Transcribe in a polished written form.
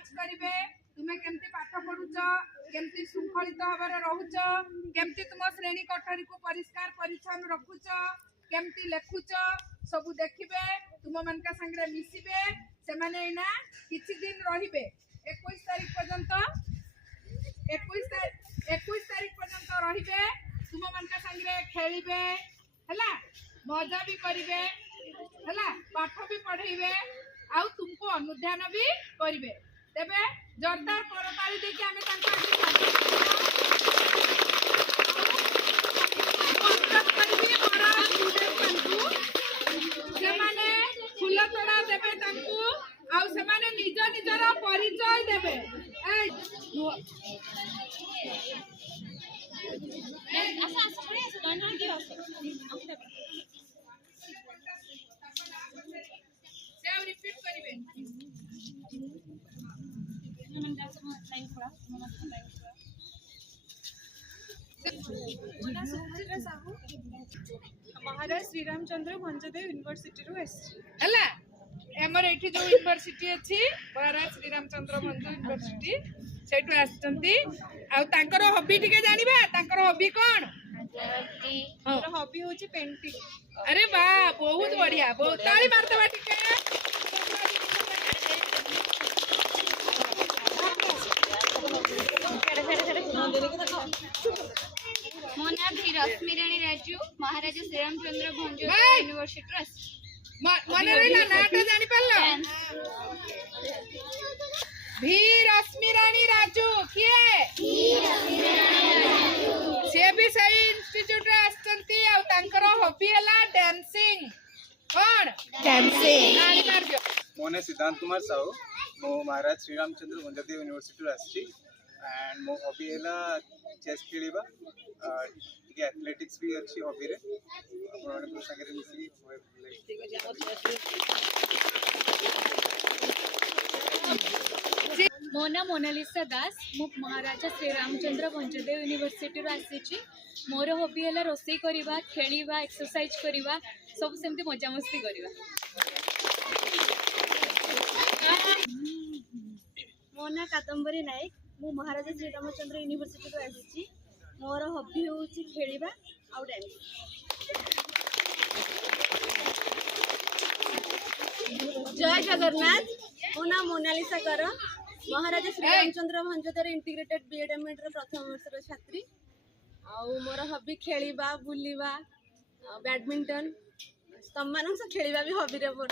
जांच करिवे तुमे केमती पाठ पढुछ केमती शृंखलित भाବରେ रहुछ केमती तुम श्रेणी कोठरी को परिष्कार परिच्छन्न रखुछ केमती लेखुछ सब देखिबे तुम मन का संगे मिसिबे से माने ना किछि दिन रहिबे 21 तारिख पर्यंत 21 तारिख पर्यंत रहिबे तुम मन का संगे खेलिबे हला मजा भी करिवे हला पाठ भी पढाइबे आउ तुमको अनुध्यान भी करिवे तेबे जोरदार परताली देखि आमे तांका फूल तोड़ा देवे आउ से निज निजर परिचय देवे रिपीट करिवे महाराज श्रीरामचंद्र भंजदेव यूनिवर्सिटी रू हला हमर एठी जो यूनिवर्सिटी अछि महाराज श्रीरामचंद्र भंज यूनिवर्सिटी सेटू आछंती आ तांकर हॉबी टिके जानिबा तांकर हॉबी कोन हॉबी होची पेंटिंग अरे वाह बहुत बढ़िया बहुत ताली मारतबा टिके मो ना भी रश्मिराणी राजू महाराज श्रीरामचंद्र भंज यूनिवर्सिटी मने रहिला नाटा जानि पारलो भी रश्मिराणी राजू किए से भी सही इंस्टीट्यूट रे आछंती आ तांकर हॉबी हला डांसिंग कोन डांसिंग नानी मारजो मोने सिद्धांत कुमार साहू मो महाराज श्रीरामचंद्र भंजदेव यूनिवर्सिटी रे आछि एंड मो हॉबी हला चेस खेलिबा टिके एथलेटिक्स भी अच्छी हॉबी रे आपण को संगे मिसी मो ना मोनालिसा दास मु महाराजा श्रीरामचंद्र भंजदेव यूनिवर्सिटी रू आसी मोर हॉबी है रोसई करवा खेलिबा एक्सरसाइज करवा सब सेमती मजा मस्ती करवा मो ना कादम्बरी नायक मु महाराजा श्रीरामचंद्र यूनिवर्सिटी रू आसी मोर हॉबी होची खेलिबा आउ डांस जय जगन्नाथ मो ना मोनालिसा कर महाराजा श्रीरामचंद्र भंजदेव इंटीग्रेटेड बीएडएमएड प्रथम वर्षर छात्री आउ मोर हॉबी खेलिबा बुलिबा बैडमिंटन तम मानक खेलिबा भी हॉबी रे मोर